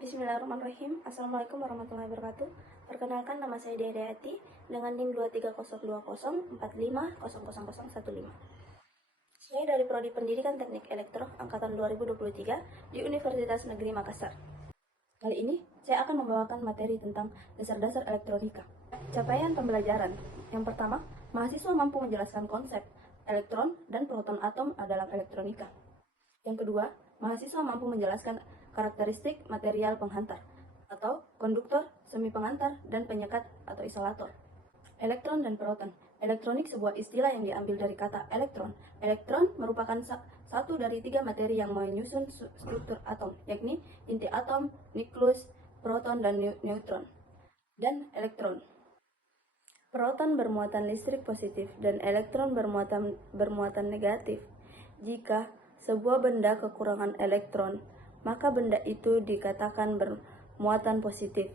Bismillahirrahmanirrahim. Assalamualaikum warahmatullahi wabarakatuh. Perkenalkan, nama saya Dea Hayati dengan NIM 2302045000015. Saya dari Prodi Pendidikan Teknik Elektro angkatan 2023 di Universitas Negeri Makassar. Kali ini saya akan membawakan materi tentang dasar-dasar elektronika. Capaian pembelajaran. Yang pertama, mahasiswa mampu menjelaskan konsep elektron dan proton atom dalam elektronika. Yang kedua, mahasiswa mampu menjelaskan karakteristik material penghantar atau konduktor, semi pengantar, dan penyekat atau isolator. Elektron dan proton. Elektronik sebuah istilah yang diambil dari kata elektron. Elektron merupakan satu dari tiga materi yang menyusun struktur atom, yakni inti atom, nukleus, proton, dan neutron. Dan elektron. Proton bermuatan listrik positif dan elektron bermuatan negatif. Jika sebuah benda kekurangan elektron, maka benda itu dikatakan bermuatan positif.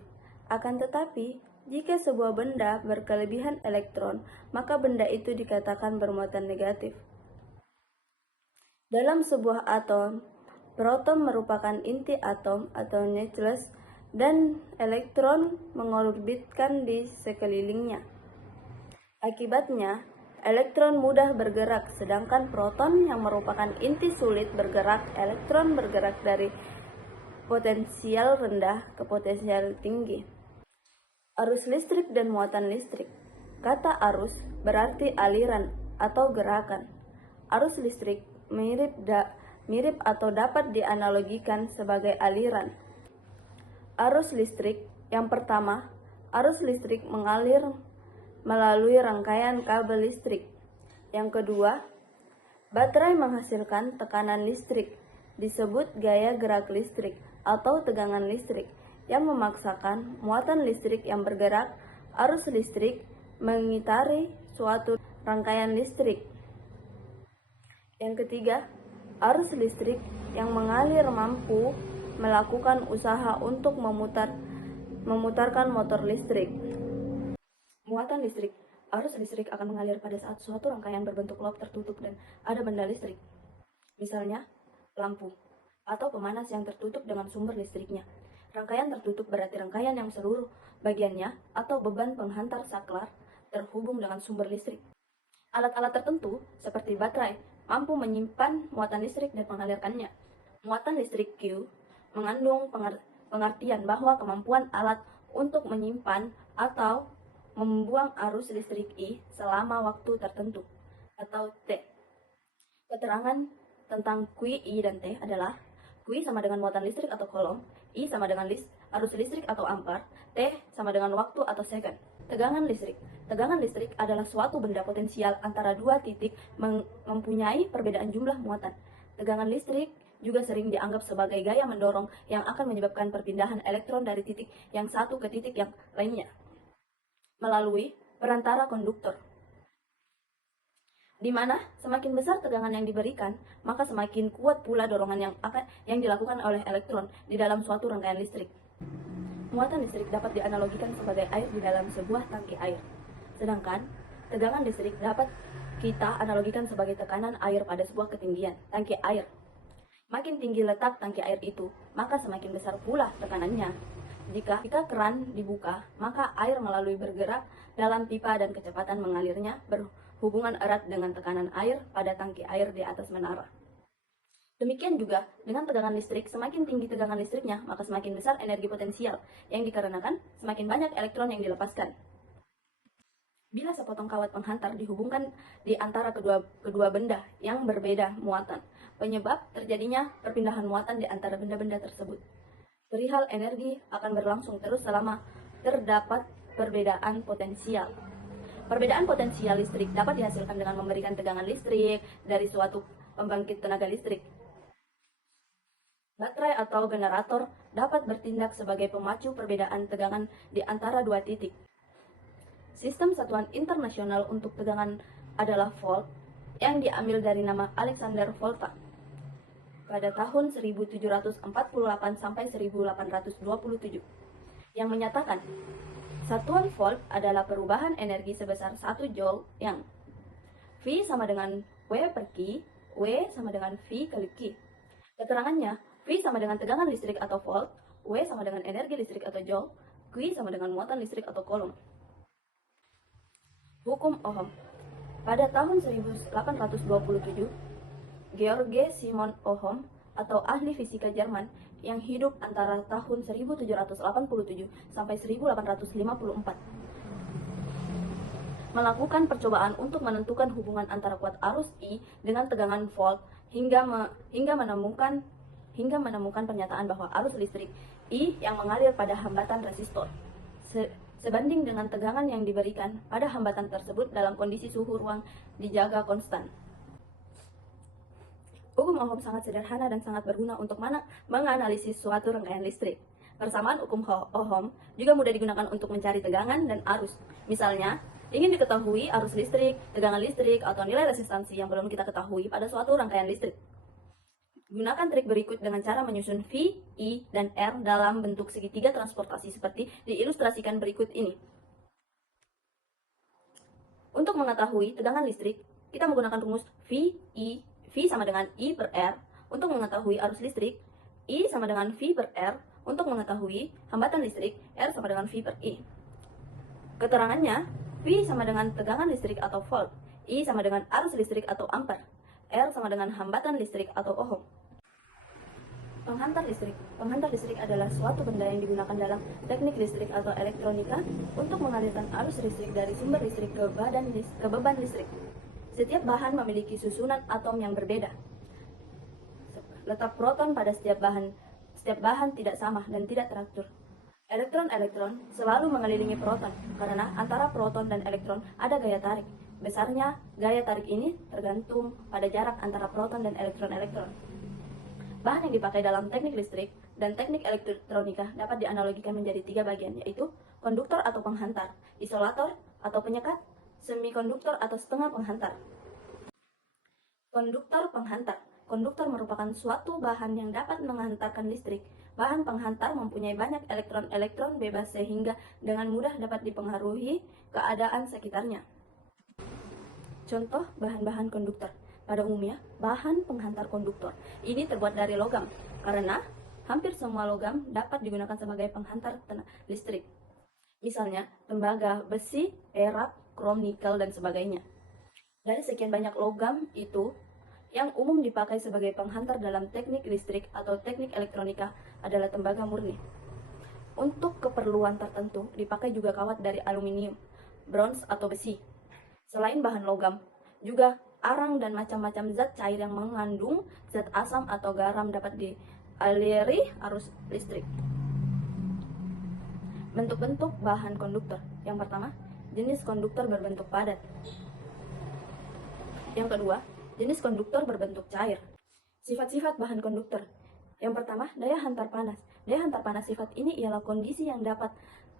Akan tetapi, jika sebuah benda berkelebihan elektron, maka benda itu dikatakan bermuatan negatif. Dalam sebuah atom, proton merupakan inti atom atau nukleus dan elektron mengorbitkan di sekelilingnya. Akibatnya, elektron mudah bergerak, sedangkan proton yang merupakan inti sulit bergerak. Elektron bergerak dari potensial rendah ke potensial tinggi. Arus listrik dan muatan listrik. Kata arus berarti aliran atau gerakan. Arus listrik mirip atau dapat dianalogikan sebagai aliran. Arus listrik yang pertama, arus listrik mengalir melalui rangkaian kabel listrik. Yang kedua, baterai menghasilkan tekanan listrik, disebut gaya gerak listrik atau tegangan listrik, yang memaksakan muatan listrik yang bergerak. Arus listrik mengitari suatu rangkaian listrik. Yang ketiga, arus listrik yang mengalir mampu melakukan usaha untuk memutarkan motor listrik. Muatan listrik. Arus listrik akan mengalir pada saat suatu rangkaian berbentuk loop tertutup dan ada benda listrik, misalnya lampu, atau pemanas yang tertutup dengan sumber listriknya. Rangkaian tertutup berarti rangkaian yang seluruh bagiannya atau beban penghantar saklar terhubung dengan sumber listrik. Alat-alat tertentu, seperti baterai, mampu menyimpan muatan listrik dan mengalirkannya. Muatan listrik Q mengandung pengertian bahwa kemampuan alat untuk menyimpan atau membuang arus listrik I selama waktu tertentu, atau T. Keterangan tentang Q, I, dan T adalah: Q sama dengan muatan listrik atau kolom, I sama dengan arus listrik atau ampere, T sama dengan waktu atau second. Tegangan listrik. Tegangan listrik adalah suatu benda potensial antara dua titik mempunyai perbedaan jumlah muatan. Tegangan listrik juga sering dianggap sebagai gaya mendorong yang akan menyebabkan perpindahan elektron dari titik yang satu ke titik yang lainnya melalui perantara konduktor, di mana semakin besar tegangan yang diberikan, maka semakin kuat pula dorongan yang dilakukan oleh elektron di dalam suatu rangkaian listrik. Muatan listrik dapat dianalogikan sebagai air di dalam sebuah tangki air, sedangkan tegangan listrik dapat kita analogikan sebagai tekanan air pada sebuah ketinggian tangki air. Makin tinggi letak tangki air itu, maka semakin besar pula tekanannya. Jika keran dibuka, maka air melalui bergerak dalam pipa dan kecepatan mengalirnya berhubungan erat dengan tekanan air pada tangki air di atas menara. Demikian juga dengan tegangan listrik, semakin tinggi tegangan listriknya, maka semakin besar energi potensial yang dikarenakan semakin banyak elektron yang dilepaskan. Bila sepotong kawat penghantar dihubungkan di antara kedua benda yang berbeda muatan, penyebab terjadinya perpindahan muatan di antara benda-benda tersebut. Perihal energi akan berlangsung terus selama terdapat perbedaan potensial. Perbedaan potensial listrik dapat dihasilkan dengan memberikan tegangan listrik dari suatu pembangkit tenaga listrik. Baterai atau generator dapat bertindak sebagai pemacu perbedaan tegangan di antara dua titik. Sistem satuan internasional untuk tegangan adalah volt, yang diambil dari nama Alexander Volta pada tahun 1748 sampai 1827, yang menyatakan satuan volt adalah perubahan energi sebesar 1 joule yang V sama dengan W per Q, W sama dengan V kali Q. Keterangannya, V sama dengan tegangan listrik atau volt, W sama dengan energi listrik atau joule, Q sama dengan muatan listrik atau coulomb. Hukum Ohm. Pada tahun 1827, George Simon Ohm atau ahli fisika Jerman yang hidup antara tahun 1787 sampai 1854 melakukan percobaan untuk menentukan hubungan antara kuat arus I dengan tegangan volt hingga menemukan pernyataan bahwa arus listrik I yang mengalir pada hambatan resistor sebanding dengan tegangan yang diberikan pada hambatan tersebut dalam kondisi suhu ruang dijaga konstan. Hukum Ohm sangat sederhana dan sangat berguna untuk menganalisis suatu rangkaian listrik. Persamaan hukum Ohm juga mudah digunakan untuk mencari tegangan dan arus. Misalnya, ingin diketahui arus listrik, tegangan listrik, atau nilai resistansi yang belum kita ketahui pada suatu rangkaian listrik. Gunakan trik berikut dengan cara menyusun V, I, dan R dalam bentuk segitiga transportasi seperti diilustrasikan berikut ini. Untuk mengetahui tegangan listrik, kita menggunakan rumus V sama dengan I per R untuk mengetahui arus listrik, I sama dengan V per R untuk mengetahui hambatan listrik, R sama dengan V per I. Keterangannya, V sama dengan tegangan listrik atau volt, I sama dengan arus listrik atau ampere, R sama dengan hambatan listrik atau ohm. Penghantar listrik. Penghantar listrik adalah suatu benda yang digunakan dalam teknik listrik atau elektronika untuk mengalirkan arus listrik dari sumber listrik ke beban listrik. Setiap bahan memiliki susunan atom yang berbeda. Letak proton pada setiap bahan tidak sama dan tidak teratur. Elektron-elektron selalu mengelilingi proton karena antara proton dan elektron ada gaya tarik. Besarnya gaya tarik ini tergantung pada jarak antara proton dan elektron-elektron. Bahan yang dipakai dalam teknik listrik dan teknik elektronika dapat dianalogikan menjadi 3 bagian, yaitu konduktor atau penghantar, isolator atau penyekat, semikonduktor atau setengah penghantar. Konduktor penghantar. Konduktor merupakan suatu bahan yang dapat menghantarkan listrik. Bahan penghantar mempunyai banyak elektron-elektron bebas sehingga dengan mudah dapat dipengaruhi keadaan sekitarnya. Contoh bahan-bahan konduktor. Pada umumnya, bahan penghantar konduktor ini terbuat dari logam, karena hampir semua logam dapat digunakan sebagai penghantar listrik. Misalnya, tembaga, besi, perak, krom, nikel, dan sebagainya. Dari sekian banyak logam itu, yang umum dipakai sebagai penghantar dalam teknik listrik atau teknik elektronika adalah tembaga murni. Untuk keperluan tertentu, dipakai juga kawat dari aluminium, bronze, atau besi. Selain bahan logam, juga arang dan macam-macam zat cair yang mengandung zat asam atau garam dapat dialiri arus listrik. Bentuk-bentuk bahan konduktor. Yang pertama, jenis konduktor berbentuk padat. Yang kedua, jenis konduktor berbentuk cair. Sifat-sifat bahan konduktor. Yang pertama, daya hantar panas. Daya hantar panas sifat ini ialah kondisi yang dapat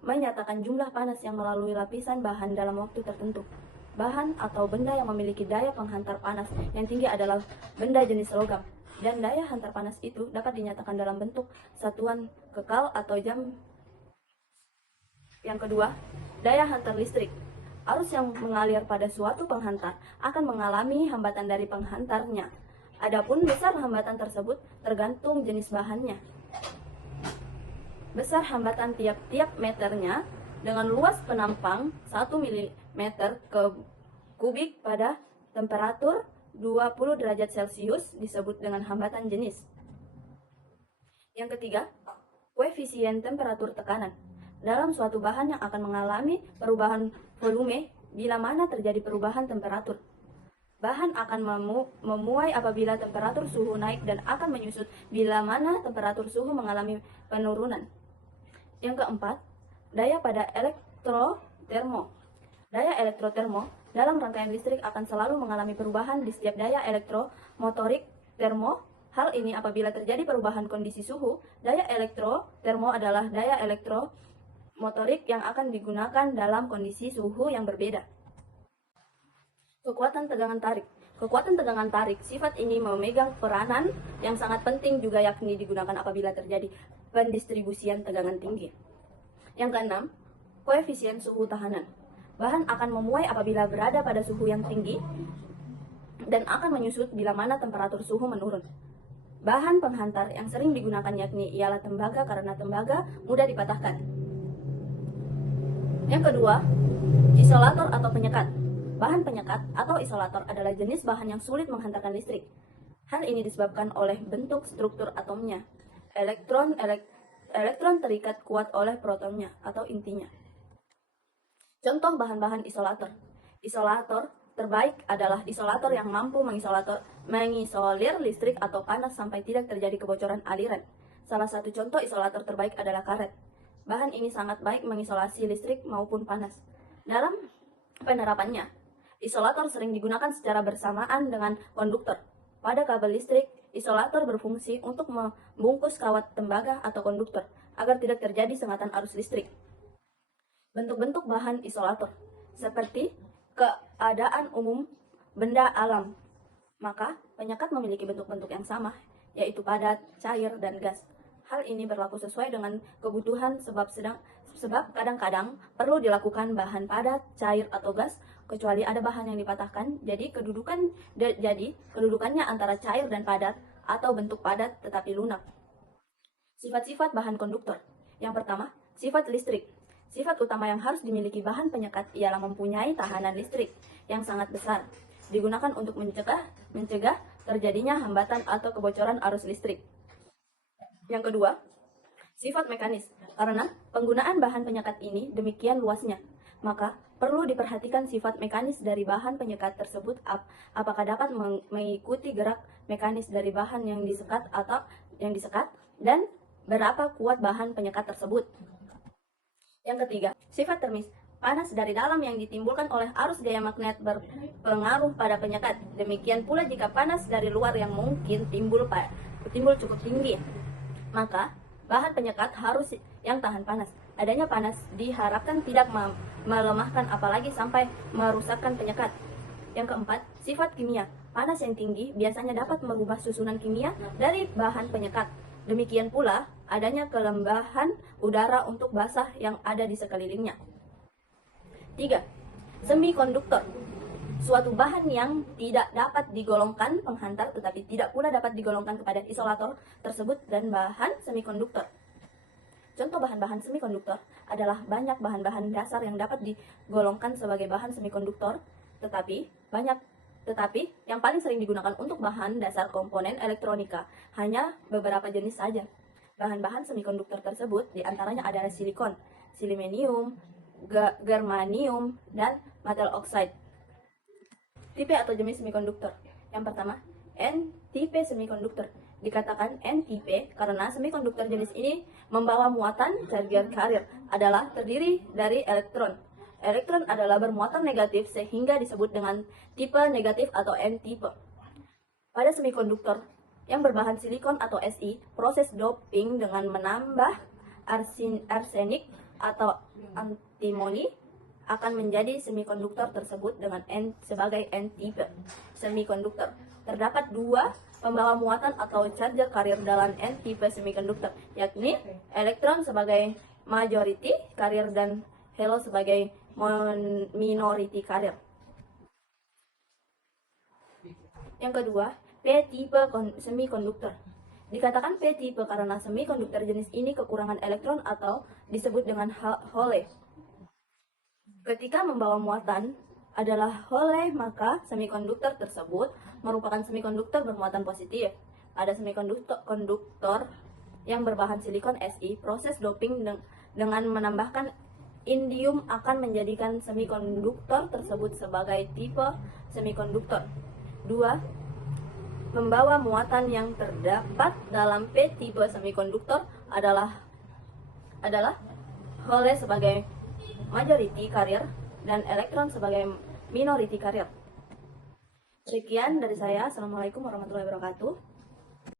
menyatakan jumlah panas yang melalui lapisan bahan dalam waktu tertentu. Bahan atau benda yang memiliki daya penghantar panas yang tinggi adalah benda jenis logam. Dan daya hantar panas itu dapat dinyatakan dalam bentuk satuan kekal atau jam. Yang kedua, daya hantar listrik. Arus yang mengalir pada suatu penghantar akan mengalami hambatan dari penghantarnya. Adapun besar hambatan tersebut tergantung jenis bahannya. Besar hambatan tiap-tiap meternya dengan luas penampang 1 mm kubik pada temperatur 20 derajat Celcius disebut dengan hambatan jenis. Yang ketiga, koefisien temperatur tekanan. Dalam suatu bahan yang akan mengalami perubahan volume bila mana terjadi perubahan temperatur. Bahan akan memuai apabila temperatur suhu naik dan akan menyusut bila mana temperatur suhu mengalami penurunan. Yang keempat, daya pada elektrotermo. Daya elektrotermo dalam rangkaian listrik akan selalu mengalami perubahan di setiap daya elektromotorik termo. Hal ini apabila terjadi perubahan kondisi suhu. Daya elektrotermo adalah daya elektromotorik yang akan digunakan dalam kondisi suhu yang berbeda. Kekuatan tegangan tarik. Kekuatan tegangan tarik, sifat ini memegang peranan yang sangat penting juga, yakni digunakan apabila terjadi pendistribusian tegangan tinggi. Yang keenam, koefisien suhu tahanan. Bahan akan memuai apabila berada pada suhu yang tinggi dan akan menyusut bila mana temperatur suhu menurun. Bahan penghantar yang sering digunakan yakni ialah tembaga karena tembaga mudah dipatahkan. Yang kedua, isolator atau penyekat. Bahan penyekat atau isolator adalah jenis bahan yang sulit menghantarkan listrik. Hal ini disebabkan oleh bentuk struktur atomnya. Elektron terikat kuat oleh protonnya atau intinya. Contoh bahan-bahan isolator. Isolator terbaik adalah isolator yang mampu mengisolir listrik atau panas sampai tidak terjadi kebocoran aliran. Salah satu contoh isolator terbaik adalah karet. Bahan ini sangat baik mengisolasi listrik maupun panas. Dalam penerapannya, isolator sering digunakan secara bersamaan dengan konduktor. Pada kabel listrik, isolator berfungsi untuk membungkus kawat tembaga atau konduktor agar tidak terjadi sengatan arus listrik. Bentuk-bentuk bahan isolator seperti keadaan umum benda alam, maka penyekat memiliki bentuk-bentuk yang sama, yaitu padat, cair, dan gas. Hal ini berlaku sesuai dengan kebutuhan sebab kadang-kadang perlu dilakukan bahan padat, cair, atau gas, kecuali ada bahan yang dipatahkan, jadi kedudukannya antara cair dan padat atau bentuk padat tetapi lunak. Sifat-sifat bahan konduktor. Yang pertama, sifat listrik. Sifat utama yang harus dimiliki bahan penyekat ialah mempunyai tahanan listrik yang sangat besar, digunakan untuk mencegah terjadinya hambatan atau kebocoran arus listrik. Yang kedua, sifat mekanis. Karena penggunaan bahan penyekat ini demikian luasnya, maka perlu diperhatikan sifat mekanis dari bahan penyekat tersebut, apakah dapat mengikuti gerak mekanis dari bahan yang disekat dan berapa kuat bahan penyekat tersebut. Yang ketiga, sifat termis. Panas dari dalam yang ditimbulkan oleh arus gaya magnet berpengaruh pada penyekat. Demikian pula jika panas dari luar yang mungkin timbul cukup tinggi, maka bahan penyekat harus yang tahan panas. Adanya panas diharapkan tidak melemahkan apalagi sampai merusakkan penyekat. Yang keempat, sifat kimia. Panas yang tinggi biasanya dapat merubah susunan kimia dari bahan penyekat. Demikian pula adanya kelembahan udara untuk basah yang ada di sekelilingnya. 3. Semikonduktor. Suatu bahan yang tidak dapat digolongkan penghantar tetapi tidak pula dapat digolongkan kepada isolator tersebut dan bahan semikonduktor. Contoh bahan-bahan semikonduktor adalah banyak bahan-bahan dasar yang dapat digolongkan sebagai bahan semikonduktor, tetapi yang paling sering digunakan untuk bahan dasar komponen elektronika hanya beberapa jenis saja. Bahan-bahan semikonduktor tersebut diantaranya adalah silikon, siluminium, germanium, dan metal oxide. Tipe atau jenis semikonduktor. Yang pertama, N-tipe semikonduktor. Dikatakan N-tipe karena semikonduktor jenis ini membawa muatan charger carrier adalah terdiri dari elektron. Elektron adalah bermuatan negatif sehingga disebut dengan tipe negatif atau N-tipe. Pada semikonduktor yang berbahan silikon atau Si, proses doping dengan menambah arsenik atau antimoni akan menjadi semikonduktor tersebut dengan sebagai N-tipe semikonduktor. Terdapat dua pembawa muatan atau charger carrier dalam N-tipe semikonduktor, yakni elektron sebagai majority carrier dan halo sebagai minority carrier. Yang kedua, P-tipe semikonduktor. Dikatakan P-tipe karena semikonduktor jenis ini kekurangan elektron atau disebut dengan hole. Ketika membawa muatan adalah hole, maka semikonduktor tersebut merupakan semikonduktor bermuatan positif. Pada semikonduktor yang berbahan silikon Si, proses doping dengan menambahkan indium akan menjadikan semikonduktor tersebut sebagai tipe semikonduktor. 2. Membawa muatan yang terdapat dalam P-tipe semikonduktor adalah hole sebagai majority carrier dan elektron sebagai minority carrier. Sekian dari saya. Assalamualaikum warahmatullahi wabarakatuh.